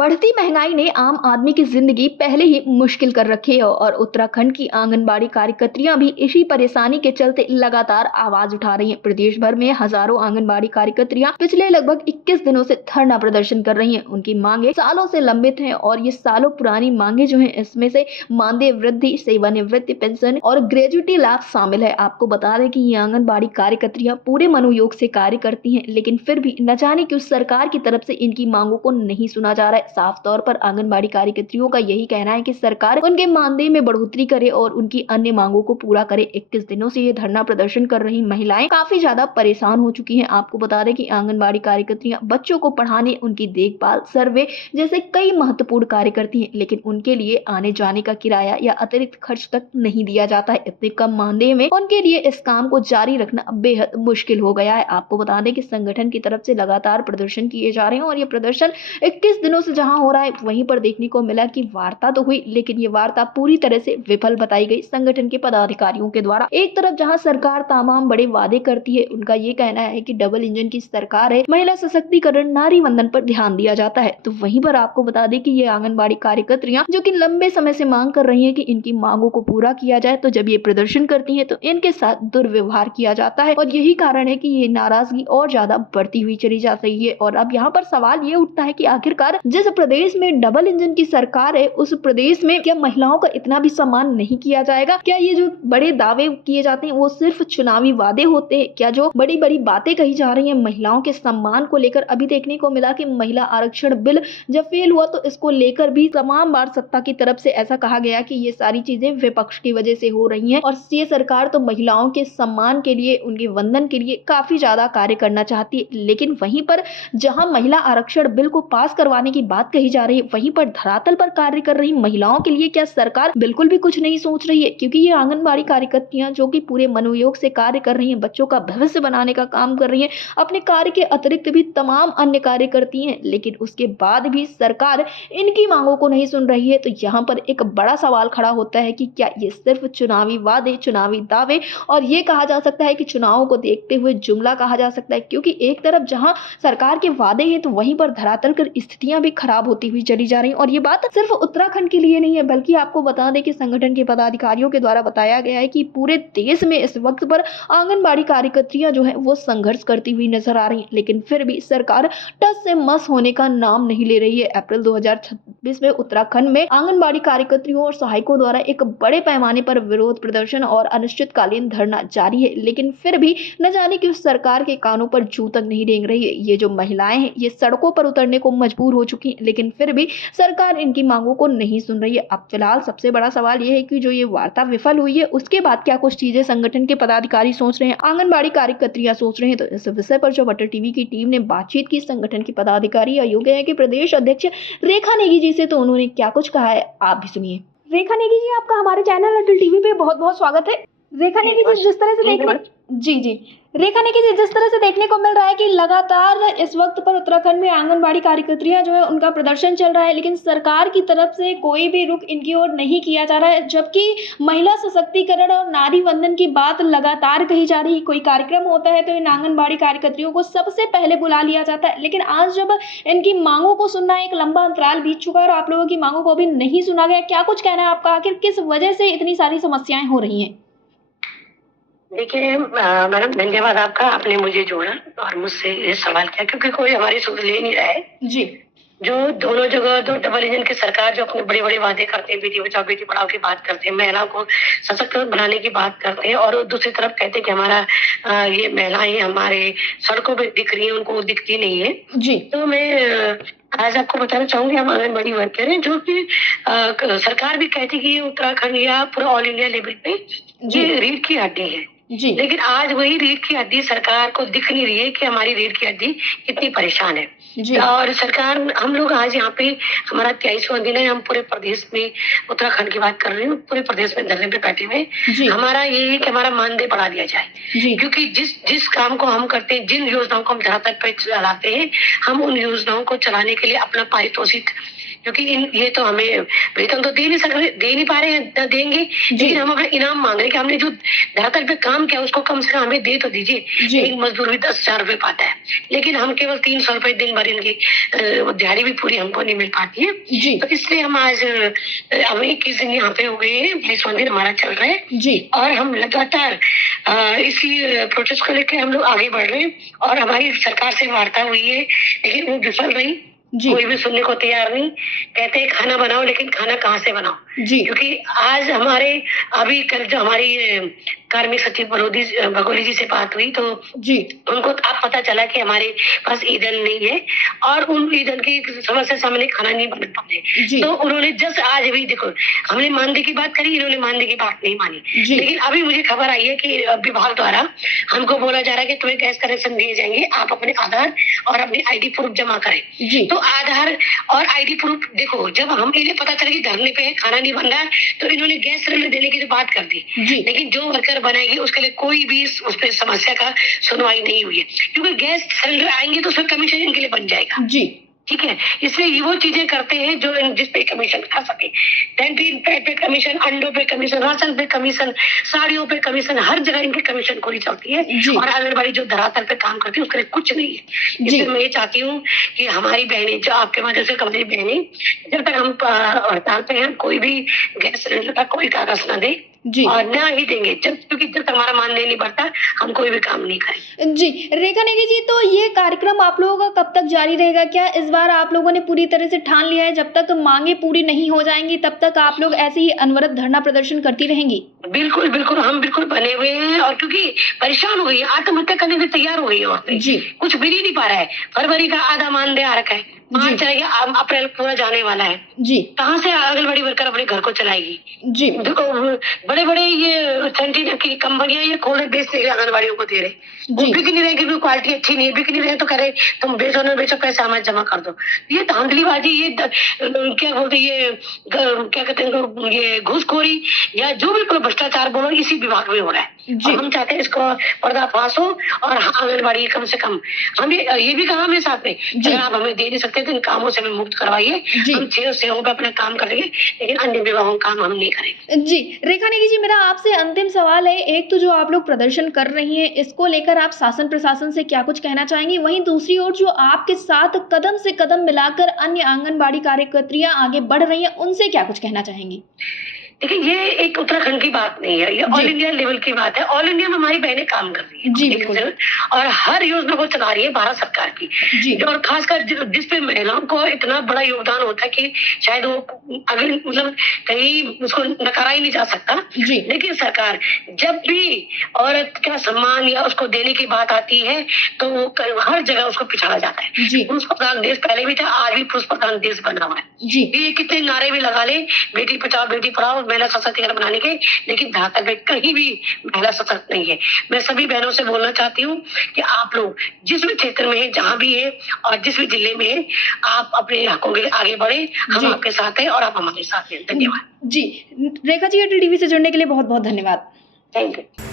बढ़ती महंगाई ने आम आदमी की जिंदगी पहले ही मुश्किल कर रखी है और उत्तराखंड की आंगनबाड़ी कार्यकर्तियां भी इसी परेशानी के चलते लगातार आवाज उठा रही हैं। प्रदेश भर में हजारों आंगनबाड़ी कार्यकर्तियां पिछले लगभग 21 दिनों से धरना प्रदर्शन कर रही हैं। उनकी मांगे सालों से लंबित हैं और ये सालों पुरानी मांगे जो हैं इसमें से मानदेय वृद्धि, सेवानिवृत्ति पेंशन और ग्रेजुटी लाभ शामिल है। आपको बता दें कि ये आंगनबाड़ी कार्यकर्तियां पूरे मनोयोग से कार्य करती हैं, लेकिन फिर भी न जाने क्यों सरकार की तरफ से इनकी मांगों को नहीं सुना जा रहा है। साफ तौर पर आंगनबाड़ी कार्यकर्तियों का यही कहना है कि सरकार उनके मानदेय में बढ़ोतरी करे और उनकी अन्य मांगों को पूरा करे। 21 दिनों से ये धरना प्रदर्शन कर रही महिलाएं काफी ज्यादा परेशान हो चुकी हैं। आपको बता दें कि आंगनबाड़ी कार्यकर्तियां बच्चों को पढ़ाने, उनकी देखभाल, सर्वे जैसे कई महत्वपूर्ण कार्य करती हैं, लेकिन उनके लिए आने जाने का किराया या अतिरिक्त खर्च तक नहीं दिया जाता है। इतने कम मानदेय में उनके लिए इस काम को जारी रखना बेहद मुश्किल हो गया है। आपको बता दें कि संगठन की तरफ से लगातार प्रदर्शन किए जा रहे हैं और ये प्रदर्शन 21 दिनों से जहां हो रहा है वहीं पर देखने को मिला कि वार्ता तो हुई, लेकिन ये वार्ता पूरी तरह से विफल बताई गई संगठन के पदाधिकारियों के द्वारा। एक तरफ जहां सरकार तमाम बड़े वादे करती है, उनका ये कहना है कि डबल इंजन की सरकार है, महिला सशक्तिकरण, नारी वंदन पर ध्यान दिया जाता है, तो वहीं पर आपको बता दें कि ये आंगनबाड़ी कार्यकर्तियां जो कि लंबे समय से मांग कर रही है कि इनकी मांगों को पूरा किया जाए, तो जब ये प्रदर्शन करती है तो इनके साथ दुर्व्यवहार किया जाता है और यही कारण है कि ये नाराजगी और ज्यादा बढ़ती हुई चली जा रही है। और अब यहाँ पर सवाल ये उठता है कि आखिरकार जिस प्रदेश में डबल इंजन की सरकार है, उस प्रदेश में क्या महिलाओं का इतना भी सम्मान नहीं किया जाएगा? क्या ये जो बड़े दावे किए जाते हैं वो सिर्फ चुनावी वादे होते हैं? क्या जो बड़ी बड़ी बातें कही जा रही हैं महिलाओं के सम्मान को लेकर, अभी देखने को मिला कि महिला आरक्षण बिल जब फेल हुआ तो इसको लेकर भी तमाम बार सत्ता की तरफ से ऐसा कहा गया कि ये सारी चीजें विपक्ष की वजह से हो रही हैं और ये सरकार तो महिलाओं के सम्मान के लिए, उनके वंदन के लिए काफी ज्यादा कार्य करना चाहती है। लेकिन वहीं पर जहां महिला आरक्षण बिल को पास करवाने की बात कही जा रही है, वहीं पर धरातल पर कार्य कर रही महिलाओं के लिए क्या सरकार बिल्कुल भी कुछ नहीं सोच रही है? क्योंकि ये आंगनबाड़ी कार्यकर्तियां जो कि पूरे मनोयोग से कार्य कर रही हैं, बच्चों का भविष्य बनाने का काम कर रही हैं, अपने कार्य के अतिरिक्त भी तमाम अन्य कार्य करती हैं, लेकिन उसके बाद भी सरकार इनकी मांगों को नहीं सुन रही है। तो यहाँ पर एक बड़ा सवाल खड़ा होता है कि क्या ये सिर्फ चुनावी वादे, चुनावी दावे और ये कहा जा सकता है कि चुनावों को देखते हुए जुमला कहा जा सकता है? क्योंकि एक तरफ जहां सरकार के वादे हैं तो वहीं पर धरातल कर स्थितियां भी खराब होती हुई चली जा रही हैं। और ये बात सिर्फ उत्तराखंड के लिए नहीं है, बल्कि आपको बता दें कि संगठन के पदाधिकारियों के द्वारा बताया गया है कि पूरे देश में इस वक्त पर आंगनबाड़ी कार्यकर्तियां जो है वो संघर्ष करती हुई नजर आ रही है, लेकिन फिर भी सरकार टस से मस होने का नाम नहीं ले रही है। अप्रैल 2026 में उत्तराखंड में आंगनबाड़ी कार्यकर्तियों और सहायकों द्वारा एक बड़े पैमाने पर विरोध प्रदर्शन और अनिश्चितकालीन धरना जारी है, लेकिन फिर भी न जाने कि उस सरकार के कानों पर जू तक नहीं रेंग रही है। ये जो महिलाएं हैं ये सड़कों पर उतरने को मजबूर हो चुकी हैं, लेकिन फिर भी सरकार इनकी मांगों को नहीं सुन रही है। अब फिलहाल सबसे बड़ा सवाल ये है कि जो ये वार्ता विफल हुई है उसके बाद क्या कुछ चीजें संगठन के पदाधिकारी सोच रहे हैं, आंगनबाड़ी कार्यकर्तियां सोच रहे हैं? तो इस विषय पर जो बटर टीवी की टीम ने बातचीत की संगठन की पदाधिकारी अयोग्य है कि प्रदेश अध्यक्ष रेखा नेगी जी से, तो उन्होंने क्या कुछ कहा है आप भी सुनिए। रेखा नेगी जी, आपका हमारे चैनल अटल टीवी पे बहुत बहुत स्वागत है। रेखा नेगी जी, जिस तरह से देखने जी रेखा नेगी जी, जिस तरह से देखने को मिल रहा है कि लगातार इस वक्त पर उत्तराखंड में आंगनबाड़ी कार्यकर्तियां जो है उनका प्रदर्शन चल रहा है, लेकिन सरकार की तरफ से कोई भी रुख इनकी ओर नहीं किया जा रहा है, जबकि महिला सशक्तिकरण और नारी वंदन की बात लगातार कही जा रही है। कोई कार्यक्रम होता है तो इन आंगनबाड़ी कार्यकर्तियों को सबसे पहले बुला लिया जाता है, लेकिन आज जब इनकी मांगों को सुनना, एक लंबा अंतराल बीत चुका है और आप लोगों की मांगों को अभी नहीं सुना गया, क्या कुछ कहना है आपका? आखिर किस वजह से इतनी सारी समस्याएं हो रही हैं? देखिए मैडम, धन्यवाद आपका, आपने मुझे जोड़ा और मुझसे ये सवाल किया, क्योंकि कोई हमारी सुध ले नहीं रहा है जी। जो दोनों जगह दो डबल इंजन की सरकार जो अपने बड़े बड़े वादे करते हैं, बेटी बचाओ बेटी पढ़ाओ की बात करते हैं, महिलाओं को सशक्त बनाने की बात करते हैं, और दूसरी तरफ कहते हैं कि हमारा ये महिलाएं हमारे सड़कों पे दिख रही है, उनको दिखती नहीं है जी। तो मैं आज आपको बताना चाहूंगी, हम आंगनबाड़ी वर्कर हैं जो कि सरकार भी कहती है कि उत्तराखंड या पूरा ऑल इंडिया लेवल पे ये रीढ़ की हड्डी है जी। लेकिन आज वही रीढ़ की हड्डी सरकार को दिख नहीं रही है कि हमारी रीढ़ की हड्डी कितनी परेशान है जी। और सरकार, हम लोग आज यहाँ पे हमारा 23वां दिन है, हम पूरे प्रदेश में, उत्तराखंड की बात कर रही हूँ, पूरे प्रदेश में धरने पे बैठे हुए। हमारा ये है कि हमारा मानदेय बढ़ा दिया जाए, क्योंकि जिस काम को हम करते हैं, जिन योजनाओं को हम धरातल पे चलाते हैं, हम उन योजनाओं को चलाने के लिए अपना पारितोषिक क्योंकि ये तो हमें वेतन तो दे नहीं पा रहे हैं, न देंगे, लेकिन हम अपना इनाम मांग रहे हैं कि हमने जो धरातल पे काम किया उसको कम से कम हमें दे तो दीजिए। एक मजदूर भी 10,000 रुपए पाता है, लेकिन हम केवल 300 रुपए दिन भर इनकी दिहाड़ी भी पूरी हमको नहीं मिल पाती है। तो इसलिए हम आज हमें 21 दिन यहाँ पे हो गए हैं, पुलिस मंदिर हमारा चल रहा है और हम लगातार इसी प्रोटेस्ट को लेकर हम लोग आगे बढ़ रहे हैं और हमारी सरकार से वार्ता हुई है, लेकिन वो विफल रही। कोई भी सुनने को तैयार नहीं। कहते हैं खाना बनाओ, लेकिन खाना कहाँ से बनाओ? क्योंकि आज हमारे अभी कल जो हमारी कार्मिक सचिव बघोली जी से बात हुई तो उनको अब पता चला कि हमारे पास ईंधन नहीं है और उन ईंधन की समस्या से हमने खाना नहीं बना पाते। तो उन्होंने जस्ट आज भी देखो, हमने मानदेय की बात करी, इन्होंने मानदेय की बात नहीं मानी। लेकिन अभी मुझे खबर आई है कि विभाग द्वारा हमको बोला जा रहा है कि तुम्हें गैस कनेक्शन दिए जाएंगे, आप अपने आधार और अपने आईडी प्रूफ जमा करें। तो आधार और आईडी प्रूफ देखो, जब हम इन्हें पता चला कि धरने पे खाना नहीं बन रहा है तो इन्होंने गैस सिलेंडर देने की तो बात कर दी, लेकिन जो वर्कर बनाएगी उसके लिए कोई भी उस पर समस्या का सुनवाई नहीं हुई है, क्योंकि गैस सिलेंडर आएंगे तो उसमें कमीशन इनके लिए बन जाएगा। ठीक है, इसलिए ये वो चीजें करते हैं जो जिस पे कमीशन खा सके। कैंटीन पे कमीशन, अंडों पे कमीशन, राशन पे कमीशन, साड़ियों पे कमीशन, हर जगह इनकी कमीशन खोली चलती है और आंगनबाड़ी जो धरातल पे काम करती है उसके लिए कुछ नहीं है। इसलिए मैं ये चाहती हूँ कि हमारी बहनें जो आपके वजह से हमारी बहनें, जब तक हम हड़ताल पे हैं कोई भी गैस सिलेंडर का कोई कागज ना दे और ना ही देंगे, क्योंकि जब तक हमारा मानदेय नहीं बढ़ता हम कोई भी काम नहीं करेंगे। रेखा नेगी जी, तो ये कार्यक्रम आप लोगों का कब तक जारी रहेगा? क्या इस बार आप लोगों ने पूरी तरह से ठान लिया है जब तक मांगे पूरी नहीं हो जाएंगी तब तक आप लोग ऐसे ही अनवरत धरना प्रदर्शन करती रहेंगी? बिल्कुल बिल्कुल, हम बिल्कुल बने हुए हैं और क्योंकि परेशान हो गई है, आत्महत्या करने के तैयार हो गई है औरतें। कुछ मिल ही नहीं पा रहा है। फरवरी का आधा मानदेय आ रखा है, मार्च चलेगा, अप्रैल पूरा जाने वाला है। कहाँ से आंगनबाड़ी वर्कर अपने घर को चलाएगी? देखो बड़े बड़े ये कैंटीन की कंपनियां ये खोले बेचने के लिए आंगनबाड़ियों को दे रहे, वो बिक नहीं रहे क्योंकि क्वालिटी अच्छी नहीं है, बिक नहीं रहे तो करे तुम बेचो ना बेचो, पैसा हमें जमा कर दो। ये धांधलीबाजी, ये क्या बोलते, ये क्या कहते हैं, ये घूसखोरी या जो भी भ्रष्टाचार बोलो इसी विभाग में हो रहा है। और हम चाहते हैं इसको पर्दाफाश हो और आंगनबाड़ी कम से कम हम ये भी कहा हमें साथ में, अगर आप हमें दे नहीं सकते तो इन कामों से हमें मुक्त करवाइए, हम 6 सेवाओं पे अपना काम करेंगे, लेकिन अन्य विभागों का काम हम नहीं करेंगे। रेखा नेगी जी, मेरा आपसे अंतिम सवाल है, एक तो जो आप लोग प्रदर्शन कर रही हैं इसको लेकर आप शासन प्रशासन से क्या कुछ कहना चाहेंगी? वहीं दूसरी ओर जो आपके साथ कदम से कदम मिलाकर अन्य आंगनबाड़ी कार्यकर्त्रियां आगे बढ़ रही हैं उनसे क्या कुछ कहना चाहेंगी? देखिए, ये एक उत्तराखंड की बात नहीं है, ये ऑल इंडिया लेवल की बात है। ऑल इंडिया में हमारी बहनें काम कर रही है बिल्कुल, और हर योजना को चला रही है भारत सरकार की। और खासकर जिस पे महिलाओं को इतना बड़ा योगदान होता है कि शायद वो अगर मतलब कहीं उसको नकारा ही नहीं जा सकता। लेकिन सरकार जब भी औरत का सम्मान या उसको देने की बात आती है तो वो हर जगह उसको पिछाड़ा जाता है। पुरुष प्रधान देश पहले भी था, आज भी पुरुष प्रधान देश बना हुआ है। ये कितने नारे भी लगा ले, बेटी बचाओ बेटी पढ़ाओ, महिला सशक्तिकरण बनाने के, लेकिन धरातल पे कहीं भी महिला सशक्त नहीं है। मैं सभी बहनों से बोलना चाहती हूँ कि आप लोग जिस भी क्षेत्र में है, जहाँ भी है और जिस भी जिले में है, आप अपने हकों के लिए आगे बढ़े। हम आपके साथ हैं और आप हमारे साथ हैं। धन्यवाद। रेखा जी, एयरटेल टीवी से जुड़ने के लिए बहुत बहुत धन्यवाद। Thank you.